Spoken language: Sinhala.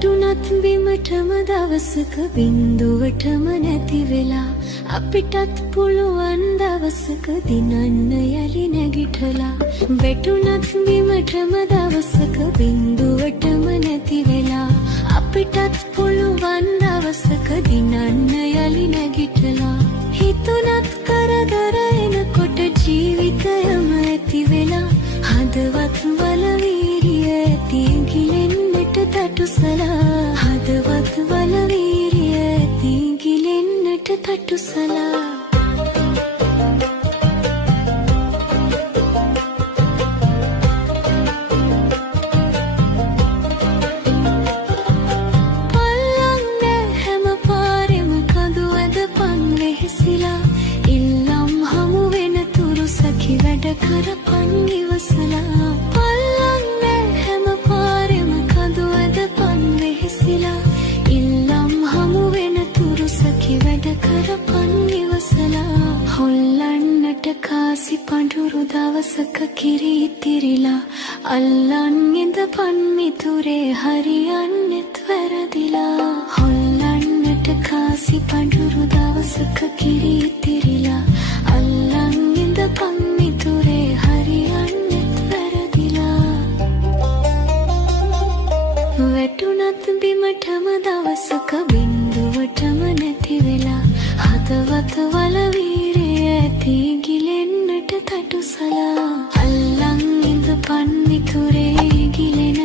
වැටුණත් බිමටම දවසක බින්දුවටම නැති වෙලා අපිටත් පුළුවන් දවසක දිනන්න යලි නැගිටලා වැටුණත් බිමටම දවසක බින්දුවටම නැති වෙලා අපිටත් පුළුවන් දවසක දිනන්න යලි නැගිටලා හිතුණත් කරදර එනකොට ජීවිතයම ඇති වෙලා හදවත් වල වීරිය ඇති ගිලෙන්නට තටුසලා හදවත් වල වීරිය ඇති ගිලෙන්නට තටුසලා කරපන් ඉවසලා පල්ලන්නේ හැම පාරෙම කඳු ඇදපන් වෙහෙසිලා ඉල්ලම් හමු වෙන තුරු සඛි වැඩ කරපන් ඉවසලා හොල්ලන්නට කාසි පඳුරු දවසක කිරි ඉතිරිලා අල්ලන් ඉඳපන් මිතුරේ හරියන්නෙත් වැරදිලා හොල්ලන්නට කාසි පඳුරු දවසක කිරි ඉතිරිලා අල්ලන් ඉඳපන් මිතුරේ හරියන්නෙත් වැරදිලා වැටුණත් බිමටම දවසක බින්දුවටම නැති වෙලා හදවත වල වීරිය ඇති ගිලෙන්නට තටුසලා අල්ලන් ඉඳපන් මිතුරේ ගිලෙන